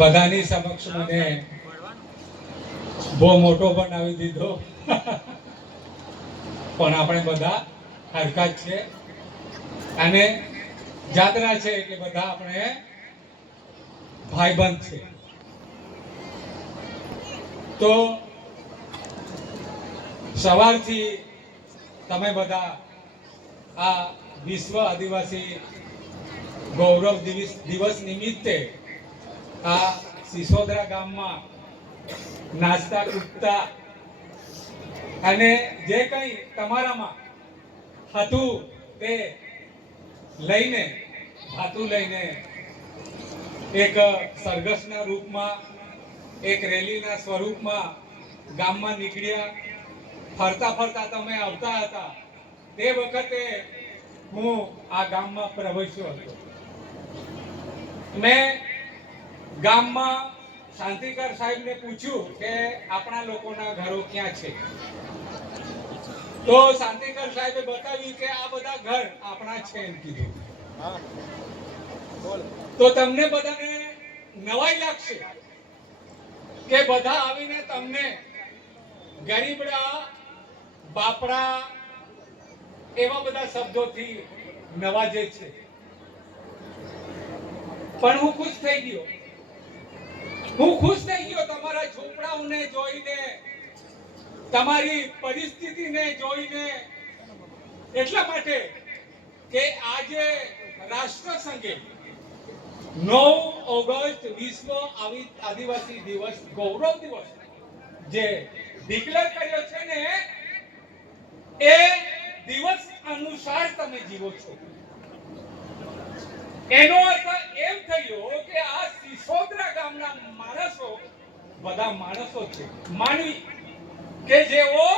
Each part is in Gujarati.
બધાની સમક્ષ મને બહુ મોટો બનાવી દીધો, પણ આપણે બધા હરખા જ છે અને જાતના છે એટલે બધા આપણે ભાઈબંધ છે. તો સવારથી તમે બધા આ વિશ્વ આદિવાસી ગૌરવ દિવસ નિમિત્તે આ સિસોદરા ગામમાં નાચતા કૂદતા અને જે કંઈ તમારામાં હતું તે લઈને ભાતું લઈને એક સરઘસના રૂપમાં એક રેલીના સ્વરૂપમાં ગામમાં નીકળ્યા. ફરતા ફરતા તમે આવતા હતા તે વખતે હું આ ગામમાં પ્રવેશ્યો હતો. મેં ગામમાં શાંતિકર સાહેબને પૂછ્યું કે આપણા લોકોના ઘરો ક્યાં છે, તો શાંતિકર સાહેબે બતાવ્યું કે આ બધા ઘર આપણા છે એમ કીધું. તો તમને બધાને નવાઈ લાગશે કે બધા આવીને તમને ગરીબડા બાપડા એવા બધા શબ્દોથી નવાજે છે, પણ હું ખુશ થઈ ગયો. તમારા ઝૂંપડાઓને જોઈને, તમારી પરિસ્થિતિને જોઈને, એટલા માટે કે આજે રાષ્ટ્રસંઘે 9 ઓગસ્ટ વિશ્વ આદિવાસી દિવસ ગૌરવ દિવસ જે ડિક્લેર કર્યો છે ને, એ દિવસ અનુસાર તમે જીવો છો. એનો અર્થ એમ થયો કે આ સિસોદરા ગામના માણસો બધા માણસો છે, માનવી કે જેઓ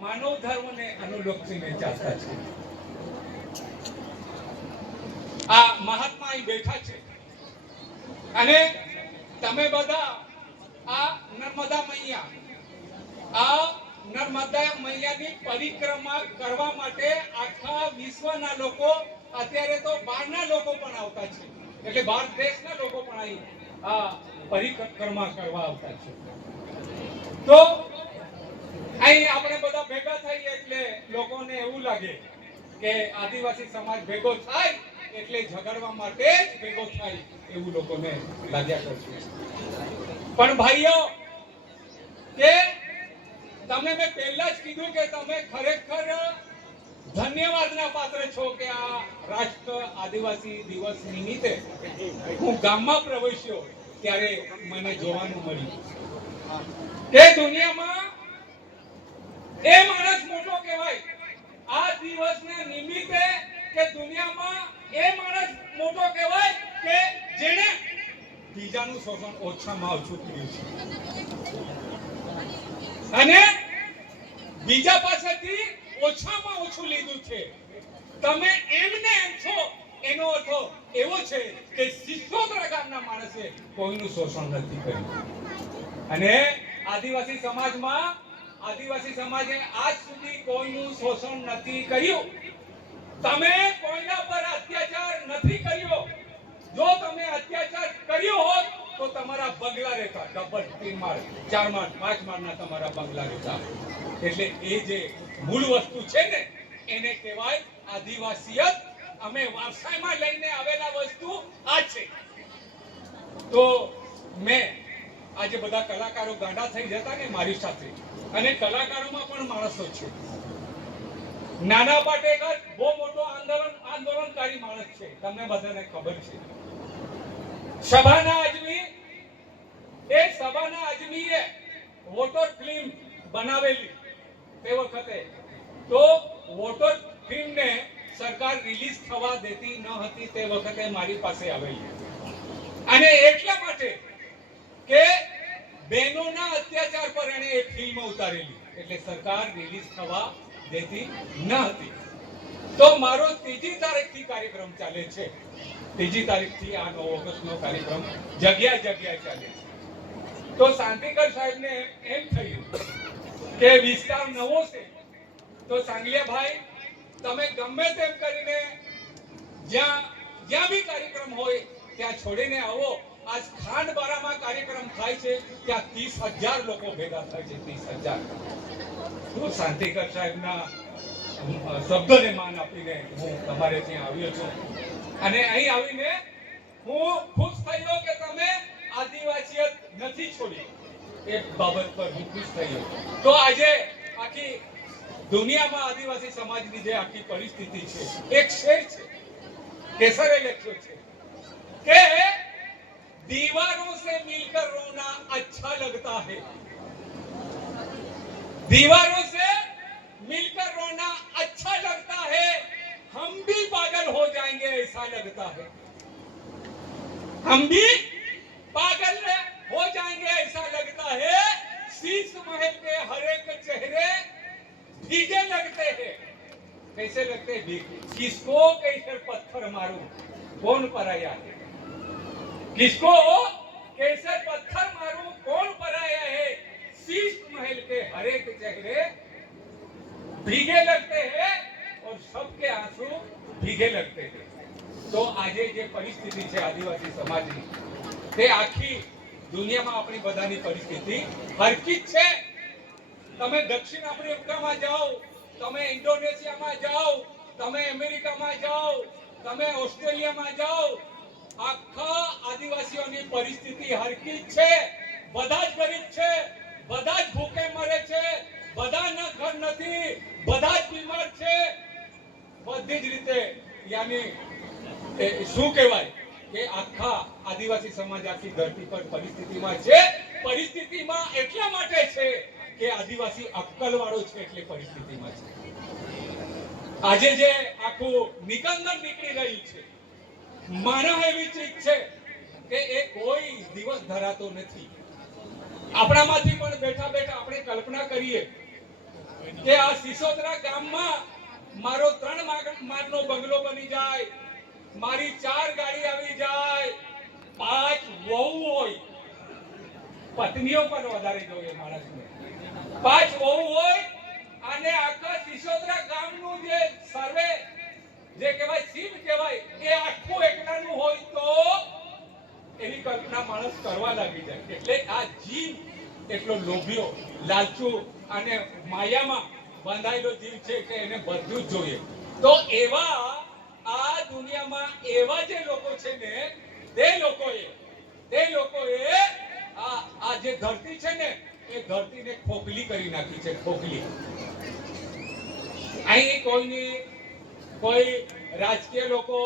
માનવ ધર્મને અનુલક્ષીને ચાલતા છે. આ મહાત્મા અહીં બેઠા છે અને તમે બધા આ નર્મદા મૈયાની પરિક્રમા કરવા માટે આખા વિશ્વના લોકો, અત્યારે તો બહારના લોકો પણ આવતા છે, એટલે ભારત દેશના લોકો પણ અહીં આ પરિક્રમા કરવા આવતા છે. તો અહીં આપણે બધા ભેગા થઈએ એટલે લોકોને એવું લાગે કે આદિવાસી સમાજ ભેગો થાય એટલે ઝઘડવા માટે જ ભેગો થાય એવું લોકોને લાગ્યા કરશે. પણ ભાઈઓ, કે તમને મેં પહેલા જ કીધું કે તમે ખરેખર ધન્યવાદના પાત્ર છો કે આ રાષ્ટ્ર આદિવાસી દિવસ નિમિત્તે હું ગામમાં પ્રવેશ્યો ત્યારે મને જોવાનું મળ્યું કે દુનિયામાં એ માણસ મોટો કહેવાય. આ દિવસના નિમિત્તે કે દુનિયામાં એ માણસ મોટો કહેવાય કે જેણે બીજાનું શોષણ ઓછામાં ઓછું કર્યું છે અને બીજા પાસેથી ઓછામાં ઓછું લીધું છે. તમે એમને એમ છો એનો અર્થ એવો છે કે સિસોદરા ગામના માણસે કોઈનું શોષણ નથી કર્યું અને આદિવાસી સમાજે આજ સુધી કોઈનું શોષણ નથી કર્યું. તમે કોઈના પર અત્યાચાર નથી કર્યો. જો તમે અત્યાચાર કર્યો હોત તો તમારા બંગલા રહેતા, ડબલ 3 માળ 4 માળ 5 માળના તમારા બંગલા રહેતા. એટલે એ જે મૂળ વસ્તુ છે ને એને કહેવાય આદિવાસીયત. અમે વારસામાં લઈને આવેલા વસ્તુ આ છે. તો મેં આજે બધા કલાકારો ગાંડા થઈ જતા ને મારી સાથે, અને કલાકારોમાં પણ માણસો છે. નાના પાટેકર બહુ મોટો આંદોલનકારી માણસ છે, તમને બધાને ખબર છે. સભાના અજમીએ વોટર ફિલ્મ બનાવેલી તે વખતે, તો વોટર ફિલ્મને સરકાર રિલીઝ થવા દેતી ન હતી તે વખતે મારી પાસે આવેલી, અને એટલા માટે કે બહેનોના અત્યાચાર પર એને એક ફિલ્મ ઉતારેલી, એટલે સરકાર રિલીઝ થવા દેતી ન હતી. તો મારો 3જી તારીખથી કાર્યક્રમ ચાલે છે. 3જી તારીખથી આ 9 ઓગસ્ટનો કાર્યક્રમ જગ્યા ચાલે છે. તો શાંતિકર સાહેબને એમ થયું કે વિસ્તાર નવો છે, તો સાંગલિયાભાઈ તમે ગમે તેમ કરીને જ્યાં બી કાર્યક્રમ હોય ત્યાં છોડીને આવો. આજ ખાંડબારામાં કાર્યક્રમ થાય છે ત્યાં 30,000 લોકો ભેગા થાય છે. 30,000. તો શાંતિકર સાહેબના શબ્દને માન આપીને હું તમારે ત્યાં આવ્યો છું અને અહીં આવીને હું ખુશ થયો કે તમે આદિવાસીયત નથી છોડી. એ બાબત પર હું ખુશ થયો. તો આજે આખી દુનિયામાં આદિવાસી સમાજની જે આખી પરિસ્થિતિ છે, એક શેર છે કેસરે લખ્યો છે કે दीवारों से मिलकर रोना अच्छा लगता है, दीवारों से मिलकर रोना अच्छा लगता है, हम भी पागल हो जाएंगे ऐसा लगता है, हम भी पागल हो जाएंगे ऐसा लगता है, शीश महल के हर एक चेहरे भीगे लगते हैं. कैसे लगते हैं? किसको कैसे पत्थर मारूं, कौन पराया है, किसको कैसे पत्थर मारूं, कौन पराया है, शीश महल के हर एक चेहरे भीगे लगते हैं और सबके आंसू भीगे लगते हैं. तो આજે જે પરિસ્થિતિ છે આદિવાસી સમાજની, તે આખી દુનિયામાં આપણી બધાની પરિસ્થિતિ હરકી છે. તમે દક્ષિણ આફ્રિકામાં જાઓ, તમે ઇન્ડોનેશિયામાં જાઓ, તમે અમેરિકામાં જાઓ, તમે ઓસ્ટ્રેલિયામાં જાઓ, આખા આદિવાસીઓની પરિસ્થિતિ હરકી છે. બધા જ ગરીબ છે, બધા જ ભૂખે મરે છે, બધાના ઘર નથી, બધા જ બીમાર છે. બધી જ રીતે યાની શું કહેવાય કે આખા આદિવાસી સમાજ આખી ધરતી પર પરિસ્થિતિમાં છે. પરિસ્થિતિમાં એટલા માટે છે કે આદિવાસી અક્કલવાળો છે એટલે પરિસ્થિતિમાં છે. આજે જે આખું નિકંદન નીકળી રહ્યું છે, માનવ એવી ચીજ છે કે એ કોઈ દિવસ ધરાતો નથી. આપણામાંથી પણ બેઠા બેઠા આપણે કલ્પના કરીએ કે આ સિસોદરા ગામમાં મારો 3 માળનો બંગલો બની જાય, મારી 4 ગાડી આવી જાય, 5 વહુ હોય, પત્નીઓ પણ વધારે જોઈએ માણસને, 5 વહુ હોય અને આખા સિસોદરા ગામનું જે સર્વે જે કહેવાય સીમ કહેવાય એ આખું એકલાનું હોય તો એની કલ્પના માણસ કરવા લાગી જાય. એટલે આ જીવ એટલો લોભિયો, લાલચુ અને માયામાં બંધાયેલો જીવ છે કે એને બધું જ જોઈએ. તો એવા આ દુનિયામાં એવા જે લોકો છે ને, તે લોકોએ આ જે ધરતી છે ને એ ધરતીને ખોખલી કરી નાખી છે. ખોખલી. અહીં કોઈ રાજકીય લોકો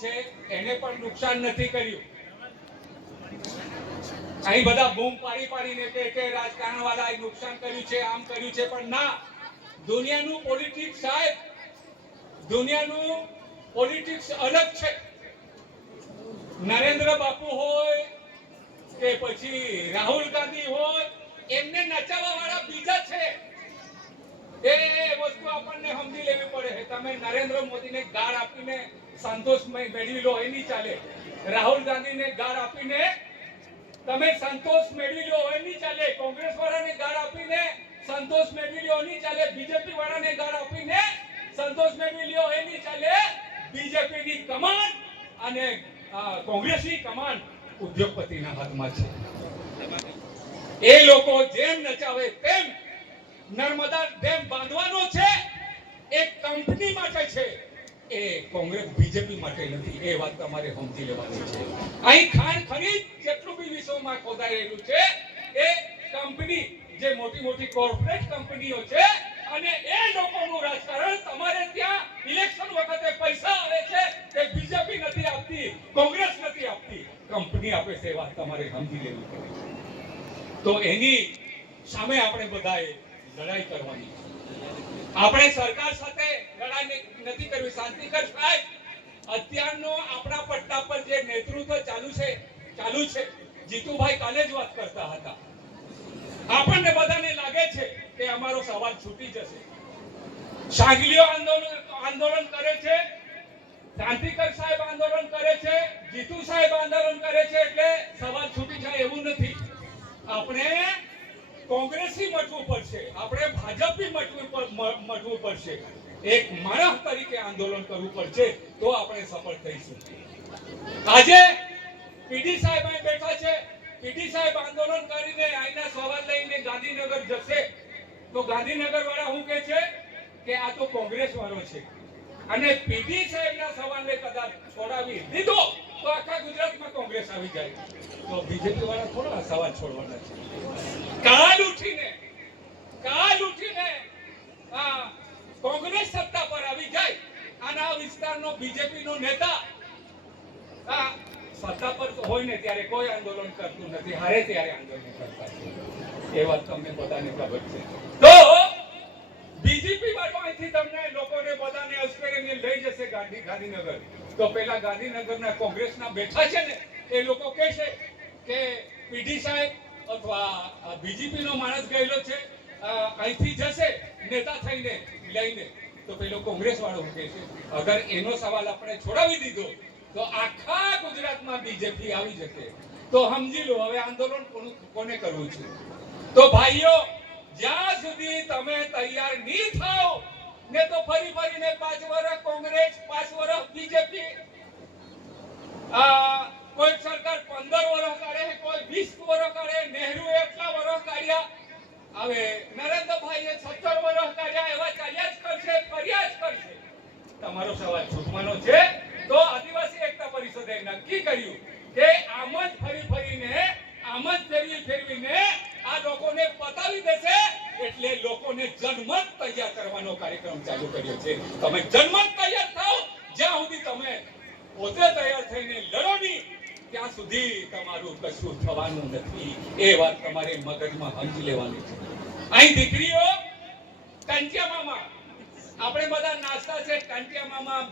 છે એને પણ નુકસાન નથી કર્યું. અહીં બધા બૂમ પાડીને કે રાજકારણ વાળાએ નુકસાન કર્યું છે, આમ કર્યું છે, પણ ના. દુનિયાનું પોલિટિક્સ સાહેબ, દુનિયાનું પોલિટિક્સ અલગ છે. નરેન્દ્ર બાપુ હોય કે પછી રાહુલ ગાંધી હોય, એમને નચાવવા વાળા બીજા છે. એ વસ્તુ આપણને સમજી લેવી પડે. તમે નરેન્દ્ર મોદીને ગાળ આપીને સંતોષ મેળવી લો એ નહીં ચાલે. રાહુલ ગાંધીને ગાળ આપીને તમે સંતોષ મેળવી લો એ નહીં ચાલે. કોંગ્રેસ વાળાને ગાળ આપીને સંતોષ મેળવી લો એ નહીં ચાલે. બીજેપી વાળાને ગાળ આપીને સંતોષ મેળવી લો એ નહીં ચાલે. બીજેપીની કમાન અને કોંગ્રેસની કમાન ઉદ્યોગપતિના હાથમાં છે. એ લોકો જેમ નચાવે તેમ નર્મદા ડેમ બાંધવાનો છે, એ કંપની માટે છે, એ કોંગ્રેસ બીજેપી માટે નથી. એ વાત તમારે સમજી લેવાની છે. અહીં ખાણ ખનીજ જેટલું બી વિશ્વમાં ખોદાઈ રહેલું છે એ કંપની, જે મોટી મોટી કોર્પોરેટ કંપનીઓ છે, અને એ લોકોનું રાજકારણ. તમારે ત્યાં ઇલેક્શન વખતે પૈસા આવે છે એ બીજેપી નથી આપતી, કોંગ્રેસ નથી આપતી, કંપની આપે છે. એ વાત તમારે સમજી લેવી પડે. તો એની સામે આપણે બધાએ લડાઈ કરવાની. આપણે સરકાર સાથે લડાઈ નથી કરવી. શાંતિકર સાહેબ, અત્યારનો આપણા પટ્ટા પર જે નેતૃત્વ ચાલુ છે, જીતુભાઈ કાલે જ વાત કરતા હતા. આપણને બધાને લાગે છે કે અમારો સવાલ છૂટી જશે. સાગલીઓ આંદોલન કરે છે, શાંતિકર સાહેબ આંદોલન કરે છે, જીતુ સાહેબ આંદોલન કરે છે એટલે સવાલ છૂટી જાય એવું નથી. આપણે કોંગ્રેસી મટવું પડશે, આપણે ભાજપી મટવું પડશે. એક માણસ તરીકે આંદોલન કરવું પડશે તો આપણે સફળ થઈશું. આજે પીડી સાહેબ અહીં બેઠા છે. પીડી સાહેબ આંદોલન કરીને અહીંના સવાલ લઈને ગાંધીનગર જશે તો ગાંધીનગર વાળા શું કહે છે કે આ તો કોંગ્રેસ વાળો છે, અને પીડી સાહેબના સવાલને કદાચ છોડાવી દીધો તો આખા ગુજરાતમાં કોંગ્રેસ આવી જાય. તો બીજેપી વાળા થોડા સવાલ છોડવાના છે. કાલ ઉઠીને કોંગ્રેસ સત્તા પર આવી જાય અને આ વિસ્તારનો બીજેપી નો નેતા સત્તા પર હોય ને ત્યારે કોઈ આંદોલન કરતું નથી, હારે ત્યારે આંદોલન કરતા છે. એ વાત તમને બધાને ખબર છે. તો બીજેપી વાળો અહીંથી તમને લોકોને બધાને અસ્કરીને લઈ જશે ગાંધીનગર. તો પેલા ગાંધીનગરના કોંગ્રેસના બેઠા છે ને એ લોકો કહેશે કે પીડી સાહેબ અથવા બીજેપી નો માણસ ગયેલો છે, અહીંથી જશે નેતા થઈને લઈને, તો પેલો કોંગ્રેસ વાળો કહે છે અગર એનો સવાલ આપણે છોડાવી દીધો તો આખા ગુજરાતમાં બીજેપી આવી જશે. તો સમજી લો હવે આંદોલન કોને કરવું છે. તો ભાઈઓ, જ્યાં સુધી તમે તૈયાર નહીં થાઓ ને તો ફરીને 5 વર્ષ કોંગ્રેસ, 5 વર્ષ બીજેપી, કોઈ સરકાર 15 વર્ષ કાઢે, કોઈ 20 વર્ષ કાઢે, નહેરુ એટલા વર્ષ કાઢ્યા, હવે નરેન્દ્રભાઈએ 17 વર્ષ કાઢ્યા, એવા ચાલ્યા જ કરશે, કર્યા જ કરશે. તમારો સવાલ છૂટવાનો છે. તો આદિવાસી એકતા પરિષદે નક્કી કર્યું કે આમ જ ફરીને આમ જ ફેરવીને આ લોકોને પતાવી દેશે, એટલે લોકોને જનમત તૈયાર કરવાનો કાર્યક્રમ ચાલુ કર્યો છે. તમે જનમત તૈયાર થાઓ, જ્યાં સુધી તમે પોતે તૈયાર થઈને લડો નહીં ત્યાં સુધી તમારું કશું થવાનું નથી. એ વાત તમારે મગજમાં સમજી લેવાની છે. અહીં દીકરીઓ ટંટિયા મામા, આપણે બધા નાસ્તા છે ટંટિયા મામા,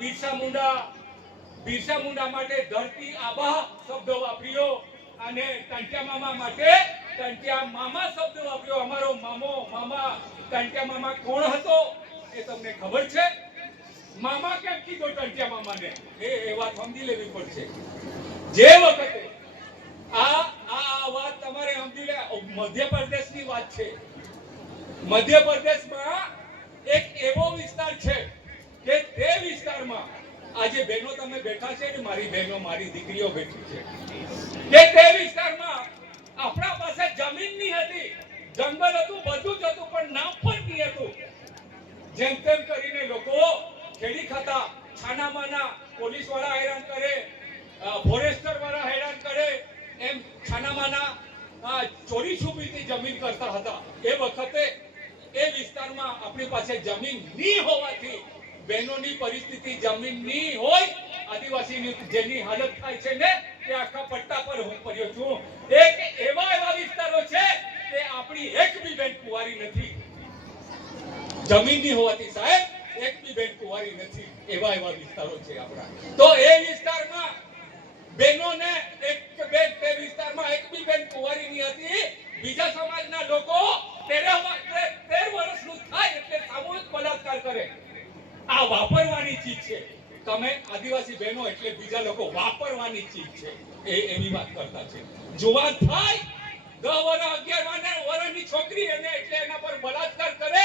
બિરસા મુંડા માટે ધરતી આબા શબ્દો વાપર્યો અને ટંટિયા મામા માટે ટંટિયા મામા શબ્દ વાપર્યો. અમારો મામા ટંટિયા મામા કોણ હતો એ તમને ખબર છે? મામા કેમ કીધો ટંટિયા મામાને એ વાત સમજી લેવી પડશે. જે વખતે આ વાત તમારે સમજી લે, મધ્યપ્રદેશની વાત છે. મધ્યપ્રદેશમાં એક એવો વિસ્તાર છે કે તે વિસ્તારમાં આજે બહેનો તમે બેઠા છે ને, મારી બહેનો, મારી દીકરીઓ બેઠી છે, કે તે વિસ્તારમાં આપણા પાસે જમીન નહીં હતી, જંગલ હતું, બધું જ હતું, પણ નામ પણ નહીં હતું. જેમ તેમ કરીને લોકો ખેડી ખાતા, છાનામાના, પોલીસ વાળા હેરાન કરે, ફોરેસ્ટર વાળા હેરાન કરે, એમ છાનામાના ચોરી છુપીથી જમીન કરતા હતા. એ વખતે એ વિસ્તારમાં આપણી પાસે જમીન નહીં હોવાથી બહેનોની પરિસ્થિતિ, જમીન નહીં હોય, આદિવાસીની જેની હાલત થાય છે ને તે આખા પટ્ટા પર હું પડ્યો છું. એવા વિસ્તારો છે કે આપણી એક બી બેન કુંવારી નથી. જમીન નહીં હોવાથી સાહેબ એક બી બેન કુંવારી નથી. એવા વિસ્તારો છે આપણા. તો એ વિસ્તારમાં બહેનોને તે વિસ્તારમાં એક બી બેન કુંવારી નહીં હતી. બીજા સમાજના લોકો 13 વર્ષનું થાય એટલે સામૂહિક બલાત્કાર કરે. આ વાપરવાની ચીજ છે. તમે આદિવાસી બહેનો એટલે બીજા લોકો વાપરવાની ચીજ છે એવી વાત કરતા છે. જુવાન થાય 10 વર્ષ 11 વર્ષની છોકરી એને એટલે એના પર બલાત્કાર કરે,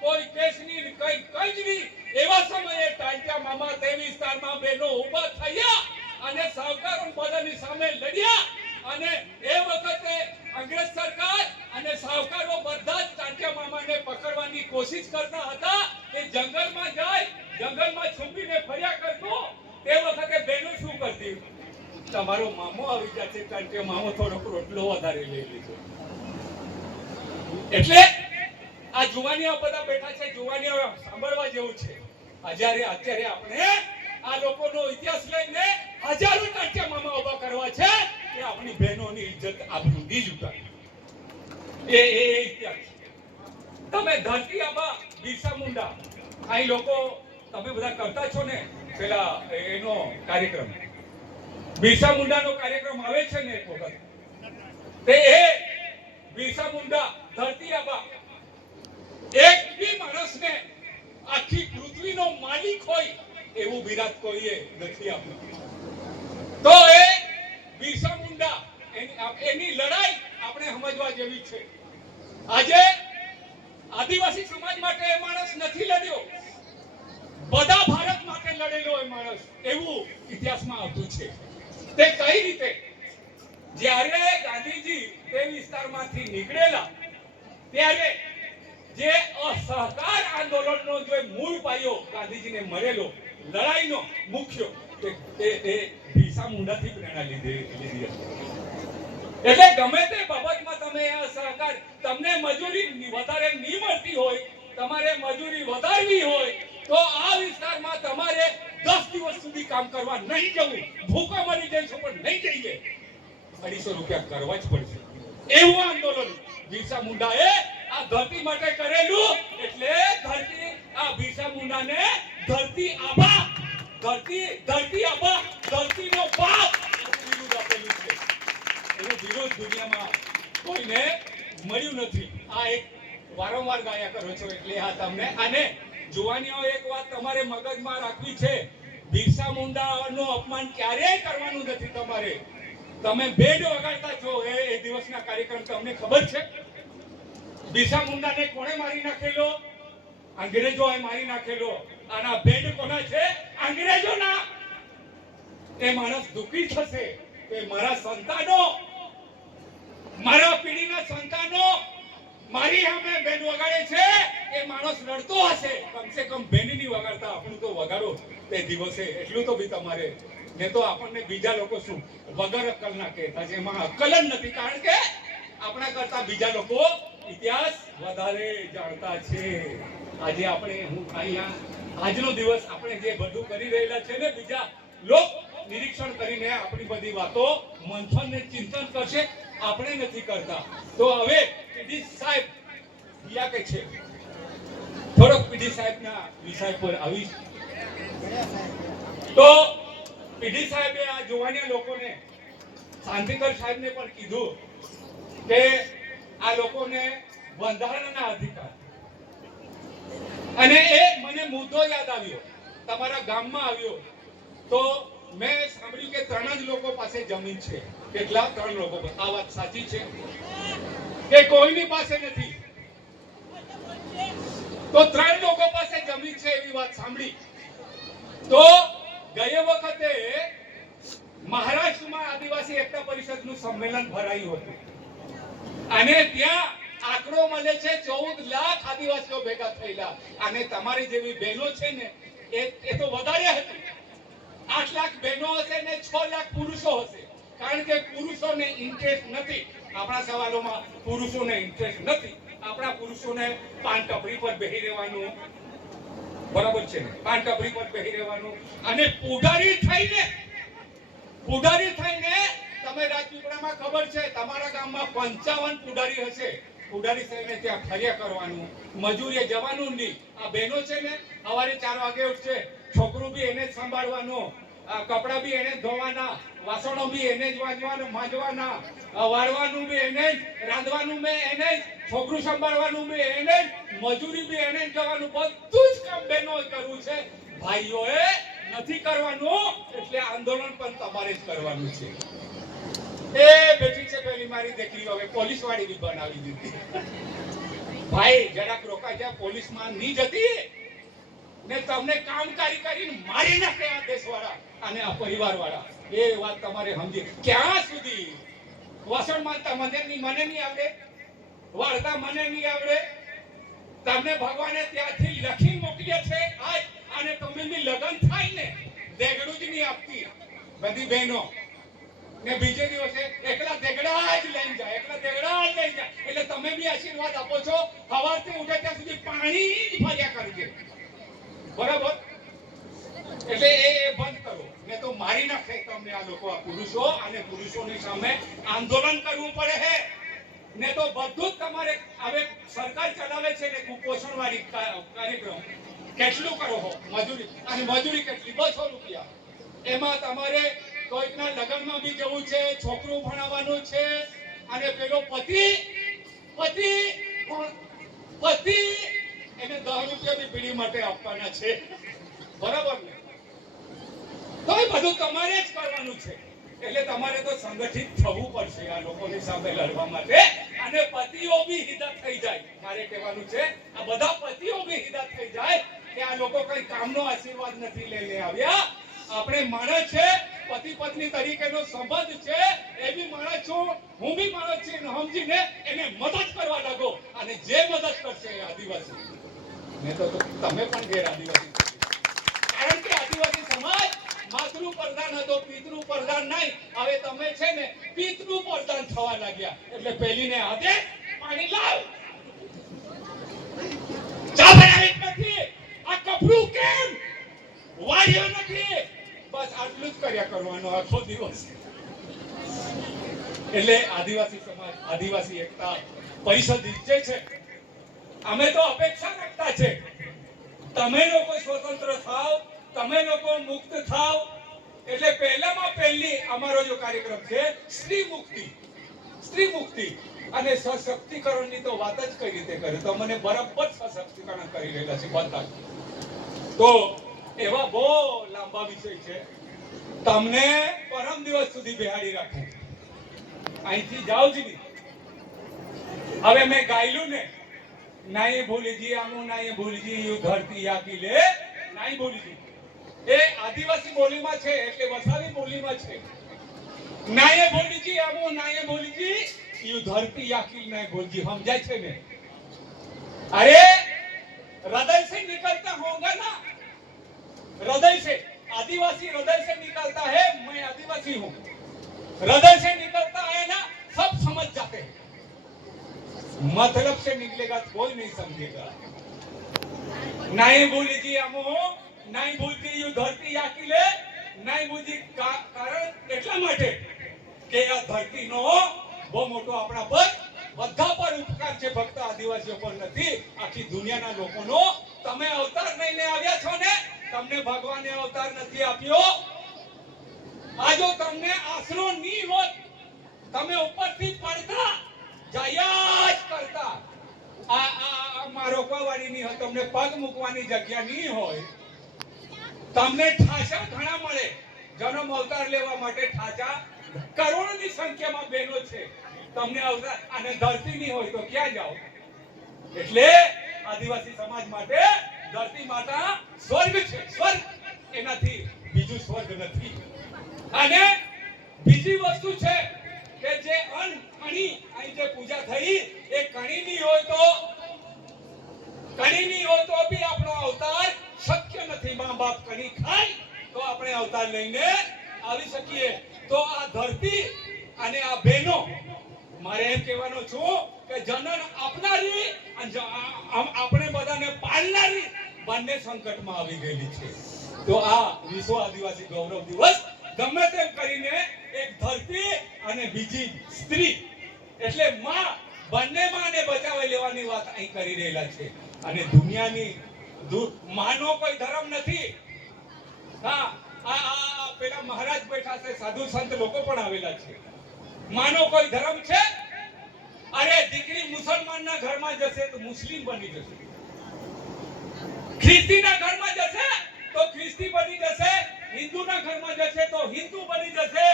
કોઈ કેસની કઈ જ નહીં. એવા સમયે ટાંટિયા મામા તે વિસ્તારમાં બહેનો ઊભા થયા અને સાવકારો બધાની સામે લડ્યા. અને એ વખતે અંગ્રેજ સરકાર અને સાવકારો બધા જ ટાંટિયા મામાને પકડવાની કોશિશ કરતા હતા. એ જંગલમાં જાય, જંગલમાં છુપીને ફર્યા કરતો. તે વખતે બહેનો શું કરતી? તમારો મામો આવી જશે, ટાંટિયા મામો થોડોક રોટલો વધારે લઈ લીધો. એટલે આ જુવાનીઓ બધા બેઠા છે, જુવાનીઓ સાંભળવા જેવું છે. અત્યારે આપણે આ લોકોનો ઇતિહાસ લઈને હજારો ટાંટિયા મામા ઉભા કરવા છે કે આપણી બહેનોની ઇજ્જત આપણું નહીં જુટાય. એ ઇતિહાસ. તમે ધરતી આબા, બિરસા મુંડા, અહીં લોકો તમે બધા કરતા છો ને પેલા એનો કાર્યક્રમ, બિરસા મુંડાનો કાર્યક્રમ આવે છે ને એક વખત, તે બિરસા મુંડા, ધરતી આબા, એક બી માણસને આખી પૃથ્વીનો માલિક હોય એવું બિરાદ કોઈએ નથી આપ્યું. તો એ બિરસા મુંડા, એની લડાઈ આપણે સમજવા જેવી છે. આજે આદિવાસી સમાજ માટે એ માણસ નથી લડ્યો, બધા ભારત માટે લડેલો એ માણસ, એવું ઇતિહાસમાં આવતું છે. તે કઈ રીતે? જ્યારે ગાંધીજી તે વિસ્તારમાંથી નીકળેલા ત્યારે જે અસહકાર આંદોલનનો જે મૂળ પાયો ગાંધીજીને મળેલો, લડાઈનો મુખ્ય, તે બિરસા મુંડાથી પ્રેરણા લીધી હતી. એટલે ગમે તે બાબતમાં તમે અસહકાર, તમને મજૂરી વધારે નહીં મળતી હોય, તમારે મજૂરી વધારવી હોય તો આ વિસ્તારમાં તમારે 10 દિવસ સુધી કામ કરવા નહીં જવું. ભૂખા મરી જઈશું પણ નહીં જઈએ, 250 રૂપિયા કરવા જ પડશે. એવું આંદોલન બિરસા મુંડાએ આ ધરતી માટે કરેલું. એટલે ધરતી, આ બિરસા મુંડાને ધરતી આબા, ધરતીનો બાપ વિરુદ્ધ આપેલું છે. એનું વિરોધ દુનિયામાં કોઈને મળ્યું નથી. આ એક વારંવાર ગાયા કરો છો એટલે આ તમને. અને જુવાનીઓ એક વાત તમારે મગજમાં રાખવી છે, બિરસા મુંડાનું અપમાન ક્યારેય કરવાનું નથી તમારે. તમે બેડ વગાડતા છો એ દિવસના કાર્યક્રમ, તમને ખબર છે બિરસા મુંડાને કોણે મારી નાખેલો? અંગ્રેજોએ મારી નાખેલો. અને આ બેડ કોના છે? અંગ્રેજોના. એ માણસ દુઃખી થશે કે મારા સંતાનો, મારા પેઢીના સંતાનો મારી સામે બેન વગાડે છે. એ માણસ રડતો હશે, કમસે કમ બેન ની વગાડતા આપણું તો વગાડો તે દિવસે. એટલું તો બી તમારે. ને તો આપણને બીજા લોકો શું વગર અક્કલ ના કહેતા છે. એમાં અક્કલ જ નથી, કારણ કે આપણા કરતા બીજા લોકો ઇતિહાસ વધારે જાણતા છે. આજે આપણે આજનો દિવસ આપણે જે બધું કરી રહેલા છે ને, બીજા લોક નિરીક્ષણ કરીને આપણી બધી વાતો મંથન ને ચિંતન કરશે, આપણે નથી કરતા. તો હવે પીડી સાહેબ ક્યાં કે છે, થોડોક પીડી સાહેબના વિષય પર આવી. તો પીડી સાહેબે આ જુવાનિયા લોકોને, શાંતિકર સાહેબને પણ કીધું કે આ લોકોને બંધારણના અધિકાર. અને એ મને મુદ્દો યાદ આવ્યો, તમારા ગામમાં આવ્યો. તો મેં સાંભળ્યું કે 3 જ લોકો પાસે જમીન છે. કેટલા? 3 લોકો. આ વાત સાચી છે કે કોઈની પાસે નથી? તો 3 લોકો પાસે જમીન છે એવી વાત સાંભળી. તો ગયા વખતે મહારાષ્ટ્રમાં આદિવાસી એકતા પરિષદનું સંમેલન ભરાયું હતું અને ત્યાં આંકડો મળે છે 14 લાખ આદિવાસીઓ ભેગા થયેલા. અને તમારી જેવી બહેનો છે ને એ તો વધારે હતી. 8 લાખ બહેનો હશે ને 6 લાખ પુરુષો હશે. કારણ કે પુરુષોને ઇન્ટરેસ્ટ નથી આપણા સવાલોમાં. પુરુષોને ઇન્ટરેસ્ટ નથી. આપણા પુરુષોને પાન ટપરી પર બેહી રહેવાનું, બરાબર છે ને? પાન ટપરી પર બેહી રહેવાનું. અને પુડારી થઈને તમે રાજપીપળામાં ખબર છે તમારા ગામમાં 55 પુડારી હશે. પુડારી થઈને ત્યાં ફર્યા કરવાનું, મજૂરીએ જવાનું નહીં. આ બહેનો છે ને સવારે 4 વાગે ઉઠશે, છોકરું બી એને જ સંભાળવાનું, કપડા બી એને જ ધોવાના, વાસણો બી એને જ માંજવાના, વાળવાનું બી એને જ, રાંધવાનું બી એને જ, છોકરું સંભાળવાનું બી એને જ, મજૂરી બી એને જ જવાનું. બધું જ કામ બહેનો કરવું છે, ભાઈઓએ નથી કરવાનું. એટલે આંદોલન પણ તમારે જ કરવાનું છે. એ બેઠી છે પેલી મારી દીકરી, હવે પોલીસ વાળી બી બનાવી દીધી. ભાઈ જરાક રોકાઈ જાય, પોલીસમાં નહીં જતી ને તમને કામકારી કરીને મારી નાખે આ દેશવાળા અને આ પરિવારવાળા. એ વાત તમારે સમજી. ક્યાં સુધી વાસણ માંજતા મને નહીં આવડે, વાળતા મને નહીં આવડે. તમને ભગવાને ત્યાંથી લખી મોકલ્યા છે આજ. અને તમે બી લગન થાય ને દેગડું જ નહીં આપતી બધી બહેનો. ને બીજે દિવસે એકલા દેગડા જ લઈને જાય. એટલે તમે બી આશીર્વાદ આપો છો, સવારથી ઉઠે ત્યાં સુધી પાણી જ ફર્યા કરજે, બરાબર? એટલે એ બંધ કરો, ને તો મારી નાખે તમને આ લોકો, આ પુરુષો. અને પુરુષોની સામે આંદોલન કરવું પડે છે. ને તો બધું જ તમારે. હવે સરકાર ચલાવે છે ને કુપોષણ વાળી કાર્યક્રમ, કેટલું કરો હો મજૂરી. અને મજૂરી કેટલી? 200 રૂપિયા. એમાં તમારે કોઈકના લગ્નમાં બી જવું છે, છોકરું ભણાવવાનું છે, અને પેલો પતિ એને 10 રૂપિયા બી પીડી માટે આપવાના છે, બરાબર ને? તો એ બધું તમારે જ કરવાનું છે. એટલે તમારે તો સંગઠિત થવું પડશે આ લોકોની સામે લડવા માટે. અને પતિઓ બી હિદાત થઈ જાય. મારે કહેવાનું છે આ બધા પતિઓ બી હિદાત થઈ જાય કે આ લોકો કઈ કામનો આશીર્વાદ નથી લઈને આવ્યા. આપણે માણસ છે, પતિ પત્ની તરીકેનો સંબંધ છે, એ બી માણસ છું, હું બી માણસ છું, સમજીને એને મદદ કરવા લાગો. અને જે મદદ કરશે એ આદિવાસી, ને તો તમે પણ ગેર આદિવાસી. કારણ કે આદિવાસી સમાજ માતૃ પ્રધાન હતો, પિતૃ પ્રધાન નહીં. હવે તમે છે ને પિતૃ પ્રધાન થવા લાગ્યા. એટલે પેલીને હાથે પાણી લાવ. ચા બનાવી નથી, આ કપડું કેમ વાળ્યો નથી, બસ આટલું જ કર્યા કરવાનું આખો દિવસ. એટલે આદિવાસી સમાજ, આદિવાસી એકતા પરિષદ ઈચ્છે છે, અમે તો અપેક્ષા રાખતા છે, તમે લોકો સ્વતંત્ર થાવ, તમે લોકો મુક્ત થાવ. એટલે પહેલામાં પહેલી અમારો જો કાર્યક્રમ છે સ્ત્રી મુક્તિ. સ્ત્રી મુક્તિ અને સશક્તિકરણની તો વાત જ કઈ રીતે કરે, તો મને બરાબર સશક્તિકરણ કરી રહેલા છે બધા. તો એવા બહુ લાંબા વિષય છે, તમને પરમ દિવસ સુધી બેહાડી રાખું. અહીંથી જાઓ જ નહીં. હવે મેં ગાયલું ને, નાઈ ભૂલીજી આમું, નાઈ ભૂલીજી યુ ધરતી યાકી લે, નાઈ ભૂલીજી. એ આદિવાસી બોલીમાં છે, એટલે વસાવી બોલીમાં છે. નાઈ ભૂલીજી આમું, નાઈ ભૂલીજી યુ ધરતી યાકી નાઈ ભૂલીજી. સમજાય છે ને? अरे हृदय से निकलता होगा ना, हृदय से, आदिवासी हृदय से निकलता है. मैं आदिवासी हूँ, हृदय से निकलता है ना, सब समझ जाते हैं. मतलब से निकलेगा तो कोई नहीं समझेगा. नहीं भूलीजिए हम नहीं भूलती यू धरती याकी ले, नहीं भूली कारण એટલા માટે કે આ ધરતીનો બહુ મોટો આપણા પર બધા પર ઉપકાર છે, ફક્ત આદિવાસીઓ પર નથી, આખી દુનિયાના લોકોનો. તમે અવતાર લઈને આવ્યા છો ને, તમને ભગવાને અવતાર નથી આપ્યો. આ જો તમને આશરો નહીં હોત, તમે ઉપરથી પડતા જયા જ કરતા. આ રોકવાવાળી નહીં હોય, તમને પગ મૂકવાની જગ્યા નહીં હોય, તમને ઠાચા ઘણા મળે. જન્મ અવતાર લેવા માટે ઠાચા કરોડોની સંખ્યામાં બહેનો છે. તમને અવતાર અને ધરતી નહીં હોય તો ક્યાં જાઓ? એટલે આદિવાસી સમાજ માટે ધરતી માતા સ્વર્ગ છે, સ્વર્ગ. એનાથી બીજું સ્વર્ગ નથી. અને બીજી વસ્તુ છે કે જે કણી અહીં જે પૂજા થઈ, એ કણીની હોય તો બી આપણો અવતાર શક્ય નથી. મા બાપ કણી ખાય તો આપણે અવતાર લઈને આવી શકીએ. તો આ ધરતી અને આ બહેનો, મારે એમ કહેવાનો છું કે જનન આપનારી અને આપણે બધાને પાલનારી બંને સંકટમાં આવી ગયેલી છે. તો આ વિશ્વ આદિવાસી ગૌરવ દિવસ ગમે તેમ કરીને એક ધરતી અને બીજી સ્ત્રી એટલે માં, બંને માને બચાવી લેવાની વાત અહીં કરી રહેલા છે. અને દુનિયાની માનો કોઈ ધર્મ નથી. હા, આ પેલા મહારાજ બેઠા છે, સાધુ સંત લોકો પણ આવેલા છે. માનો કોઈ ધર્મ છે? અરે દીકરી મુસલમાનના ઘરમાં જશે તો મુસ્લિમ બની જશે, ખ્રિસ્તીના ઘરમાં જશે તો ખ્રિસ્તી બની જશે, હિન્દુના ઘરમાં જશે તો હિન્દુ બની જશે.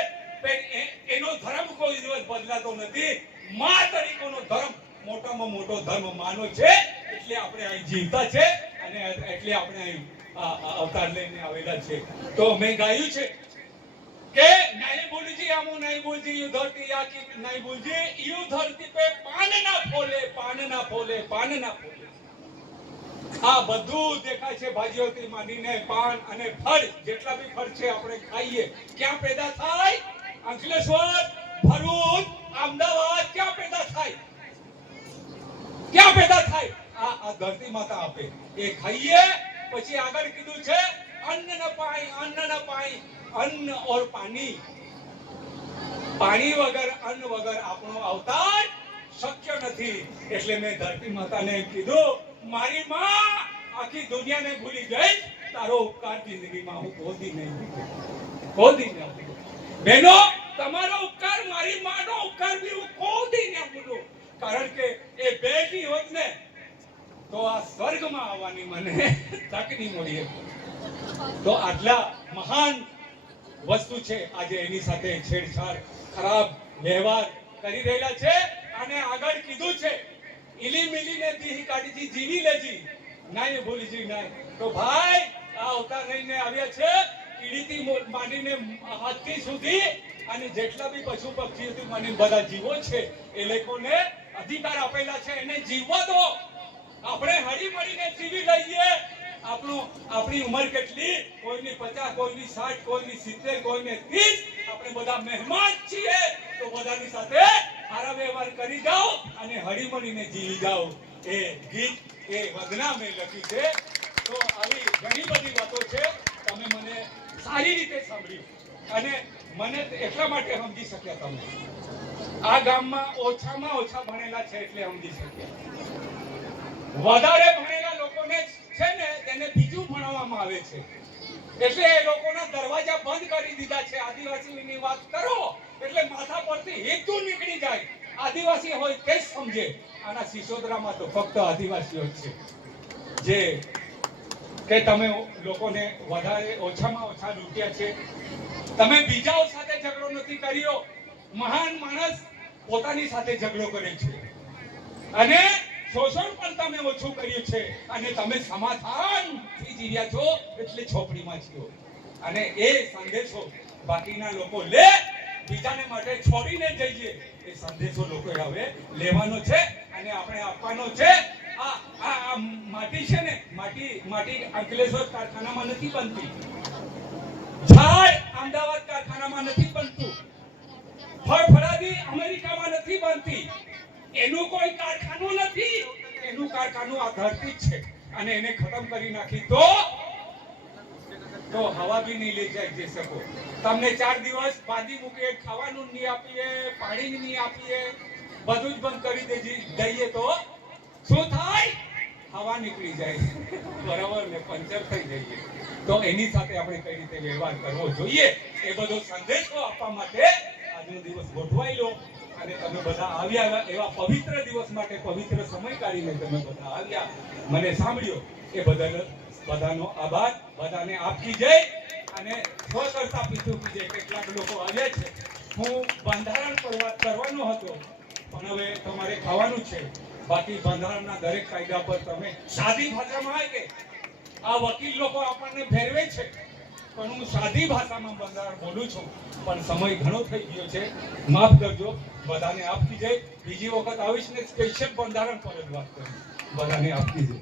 એનો ધર્મ કોઈ દિવસ બદલાતો નથી. મા તરીકેનો ધર્મ મોટામાં મોટો ધર્મ માનો છે. એટલે આપણે અહીં જીવતા છે અને એટલે આપણે અહીં અવતાર લઈને આવેલા છે. તો મેં ગાયું છે કે नहीं भूलजी हमू नहीं भूलजी यू धरती याकी नहीं भूलजी यू धरती पे पान ना फूले, पान ना फूले, पान ना फूले. આ બધું દેખાય છે, ભાજીઓથી માંડીને પાન અને ફળ, જેટલા બી ફળ છે આપણે ખાઈએ. ક્યાં પેદા થાય? અંકલેશ્વર, ભરૂચ, અમદાવાદ. ક્યાં પેદા થાય? ક્યાં પેદા થાય? આ ધરતી માતા આપે, એ ખાઈએ. પછી આગળ કીધું છે અન્ન ન પાઈ, અન્ન ન પાઈ, અન્ન ઓર પાણી. પાણી વગર, અન્ન વગર આપણો અવતાર શક્ય નથી. એટલે મેં ધરતી માતાને કીધું, મારી માં આખી દુનિયાને ભૂલી ગઈ, તારો ઉપકાર જિંદગીમાં હું કોઈ નહીં ભૂલું. બહેનો, તમારો ઉપકાર, મારી માનો ઉપકાર બી હું કોઈ નહીં ભૂલું. કારણ કે એ બેટી હોત ને તો આ સ્વર્ગમાં આવવાની મને તક નહીં મળી. તો આટલા મહાન વસ્તુ છે, આજે એની સાથે છેડછાડ, ખરાબ વ્યવહાર કરી રહેલા છે. અને આગળ કીધું છે ઇલી મિલીને દી કાઢીજી જીવી લેજી, નાય ભૂલીજી નાય. તો ભાઈ આ અવતાર લઈને આવ્યા છે કીડીથી માંડીને હાથી સુધી અને જેટલા બી પશુ પક્ષીઓથી માંડીને બધા જીવો છે એ લોકોને અધિકાર આપેલા છે. એને જીવવા દો. આપણે હળી મળીને જીવી લઈએ. આપણી ઉંમર કેટલી? કોઈની 50, કોઈની 60, કોઈની 70, કોઈને 30. આપણે બધા મહેમાન છીએ, તો બધાની સાથે સારા વ્યવહાર કરી જાઓ અને હળી મળીને જીવી જાઓ. એ ગીત એ વદના મેં લખ્યું છે. તો આવી ઘણી બધી વાતો છે. તમે મને સારી રીતે સાંભળ્યું અને મને એટલા માટે સમજી શક્યા. તમે આ ગામમાં ઓછામાં ઓછા ભણેલા છે એટલે સમજી શક્યા. વધારે ભણેલા લોકોને છે ને તેને બીજું ભણાવવામાં આવે છે એટલે એ લોકોના દરવાજા બંધ કરી દીધા છે. આદિવાસીની વાત કરો એટલે માથા પરથી હેતુ નીકળી જાય. આદિવાસી હોય તે જ સમજે. આના સિસોદરામાં તો ફક્ત આદિવાસીઓ જ છે જે કે તમે લોકોને વધારે ઓછામાં ઓછા લૂંટ્યા છે. તમે બીજાઓ સાથે ઝઘડો નથી કર્યો. મહાન માણસ પોતાની સાથે ઝઘડો કરે છે અને શોષણ પણ તમે ઓછું કર્યું છે અને તમે સમાધાનથી જીવ્યા છો એટલે છોપડીમાં છો. અને એ સંદેશો બાકીના લોકો લે, બીજાને માટે છોડીને જઈએ. એ સંદેશો લોકોએ હવે લેવાનો છે અને આપણે આપવાનો છે. આ માટી છે ને, માટી અંકલેશ્વર કારખાનામાં નથી બનતી. ઝાડ અમદાવાદ કારખાનામાં નથી બનતું. ફળફળાદી અમેરિકામાં નથી બનતી. એનું કોઈ કારખાનું નથી. એનું કારખાનું આ ધરતી જ છે અને એને ખતમ કરી નાખી તો હવા બી નહીં લઈ જઈ શકો. તમને 4 દિવસ બાંધી મૂકીએ, ખાવાનું નહીં આપીએ, પાણી નહીં આપીએ, બધું જ બંધ કરી દઈએ તો શું થાય? હવા નીકળી જાય બરાબર ને, પંચર થઈ જઈએ. તો એની સાથે આપણે કઈ રીતે વ્યવહાર કરવો જોઈએ એ બધો સંદેશો આપવા માટે આજનો દિવસ ગોઠવાયેલો. અને તમે બધા આવ્યા એવા પવિત્ર દિવસ માટે પવિત્ર સમય કાઢીને તમે બધા આવ્યા, મને સાંભળ્યો એ બદલ બધાનો આભાર. બધાને આપકી જય. અને સ્વ કરતા પીછું જય. કેટલાક લોકો આવ્યા છે. હું બંધારણ કરવાનો હતો પણ હવે તમારે ખાવાનું છે. બાકી બંધારણના દરેક કાયદા પર તમે સાદી ભાષામાં આવે કે આ વકીલ લોકો આપણને ફેરવે છે પણ હું સાદી ભાષામાં બંધારણ બોલું છું. પણ સમય ઘણો થઈ ગયો છે, માફ કરજો. બધાને આપકી જય. બીજી વખત આવીશ ને સ્પેશિયલ બંધારણ પર જ વાત કરીશ. બધાને આપકી જય.